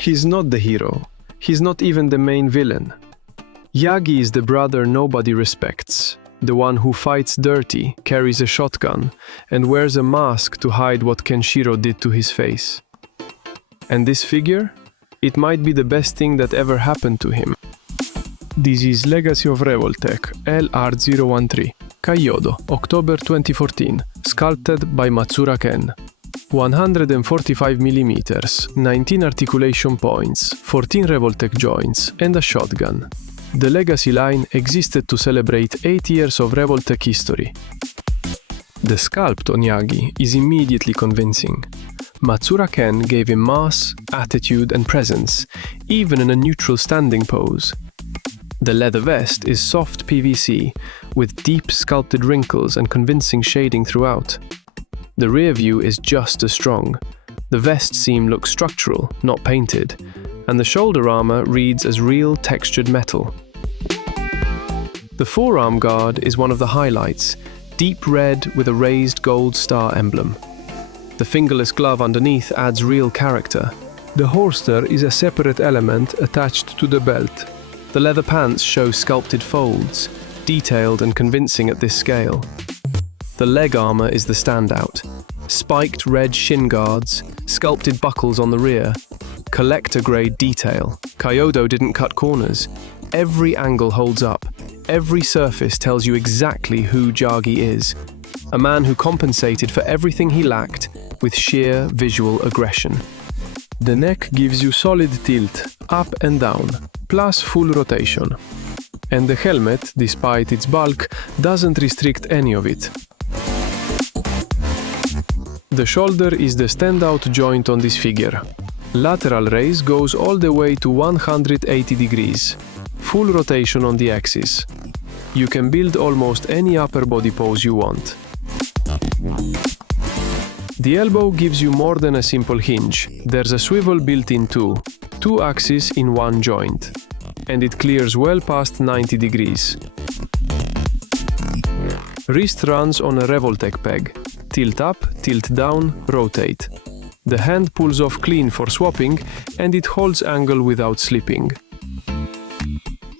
He's not the hero. He's not even the main villain. Jagi is the brother nobody respects, the one who fights dirty, carries a shotgun, and wears a mask to hide what Kenshiro did to his face. And this figure? It might be the best thing that ever happened to him. This is Legacy of Revoltech, LR013, Kaiyodo, October 2014, sculpted by Matsura Ken. 145mm, 19 articulation points, 14 Revoltech joints, and a shotgun. The Legacy line existed to celebrate 8 years of Revoltech history. The sculpt on Jagi is immediately convincing. Matsura Ken gave him mass, attitude, and presence, even in a neutral standing pose. The leather vest is soft PVC, with deep sculpted wrinkles and convincing shading throughout. The rear view is just as strong. The vest seam looks structural, not painted, and the shoulder armor reads as real textured metal. The forearm guard is one of the highlights, deep red with a raised gold star emblem. The fingerless glove underneath adds real character. The holster is a separate element attached to the belt. The leather pants show sculpted folds, detailed and convincing at this scale. The leg armor is the standout. Spiked red shin guards, sculpted buckles on the rear, collector-grade detail. Kaiyodo didn't cut corners. Every angle holds up. Every surface tells you exactly who Jagi is. A man who compensated for everything he lacked with sheer visual aggression. The neck gives you solid tilt, up and down, plus full rotation. And the helmet, despite its bulk, doesn't restrict any of it. The shoulder is the standout joint on this figure. Lateral raise goes all the way to 180 degrees. Full rotation on the axis. You can build almost any upper body pose you want. The elbow gives you more than a simple hinge. There's a swivel built in too. 2 axes in one joint. And it clears well past 90 degrees. Wrist runs on a Revoltech peg. Tilt up, tilt down, rotate. The hand pulls off clean for swapping, and it holds angle without slipping.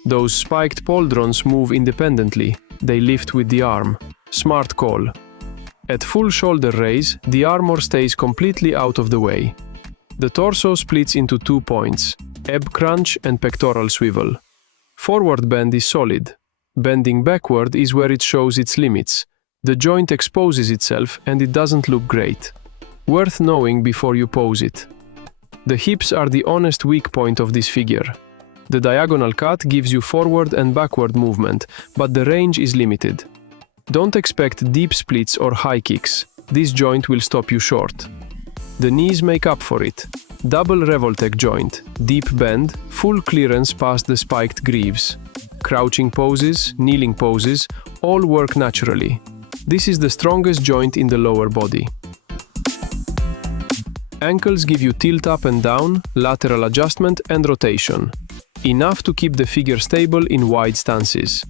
Those spiked pauldrons move independently. They lift with the arm. Smart call. At full shoulder raise, the armor stays completely out of the way. The torso splits into 2 points, ab crunch and pectoral swivel. Forward bend is solid. Bending backward is where it shows its limits. The joint exposes itself and it doesn't look great. Worth knowing before you pose it. The hips are the honest weak point of this figure. The diagonal cut gives you forward and backward movement, but the range is limited. Don't expect deep splits or high kicks. This joint will stop you short. The knees make up for it. Double Revoltech joint, deep bend, full clearance past the spiked greaves. Crouching poses, kneeling poses, all work naturally. This is the strongest joint in the lower body. Ankles give you tilt up and down, lateral adjustment and rotation. Enough to keep the figure stable in wide stances.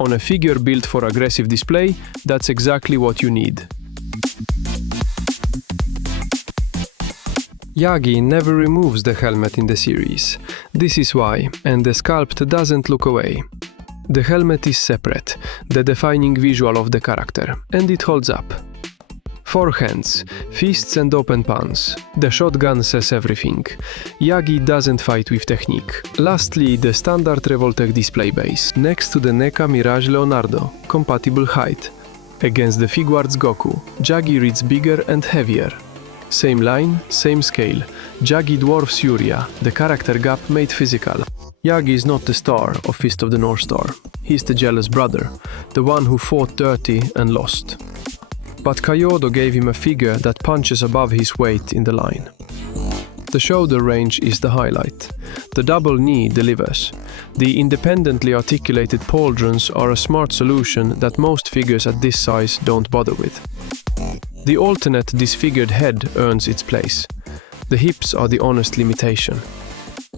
On a figure built for aggressive display, that's exactly what you need. Jagi never removes the helmet in the series. This is why, and the sculpt doesn't look away. The helmet is separate, the defining visual of the character, and it holds up. 4 hands, fists and open palms. The shotgun says everything. Jagi doesn't fight with technique. Lastly, the standard Revoltech display base, next to the NECA Mirage Leonardo, compatible height. Against the Figuarts Goku, Jagi reads bigger and heavier. Same line, same scale. Jagi dwarfs Yuria, the character gap made physical. Jagi is not the star of Fist of the North Star. He's the jealous brother, the one who fought dirty and lost. But Kaiyodo gave him a figure that punches above his weight in the line. The shoulder range is the highlight. The double knee delivers. The independently articulated pauldrons are a smart solution that most figures at this size don't bother with. The alternate disfigured head earns its place. The hips are the honest limitation.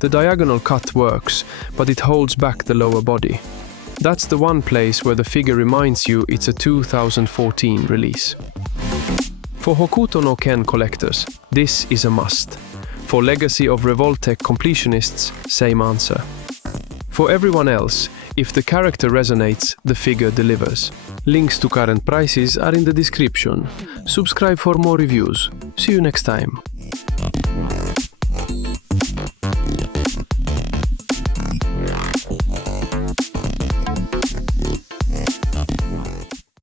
The diagonal cut works, but it holds back the lower body. That's the one place where the figure reminds you it's a 2014 release. For Hokuto no Ken collectors, this is a must. For legacy of Revoltech completionists, same answer. For everyone else, if the character resonates, the figure delivers. Links to current prices are in the description. Subscribe for more reviews. See you next time.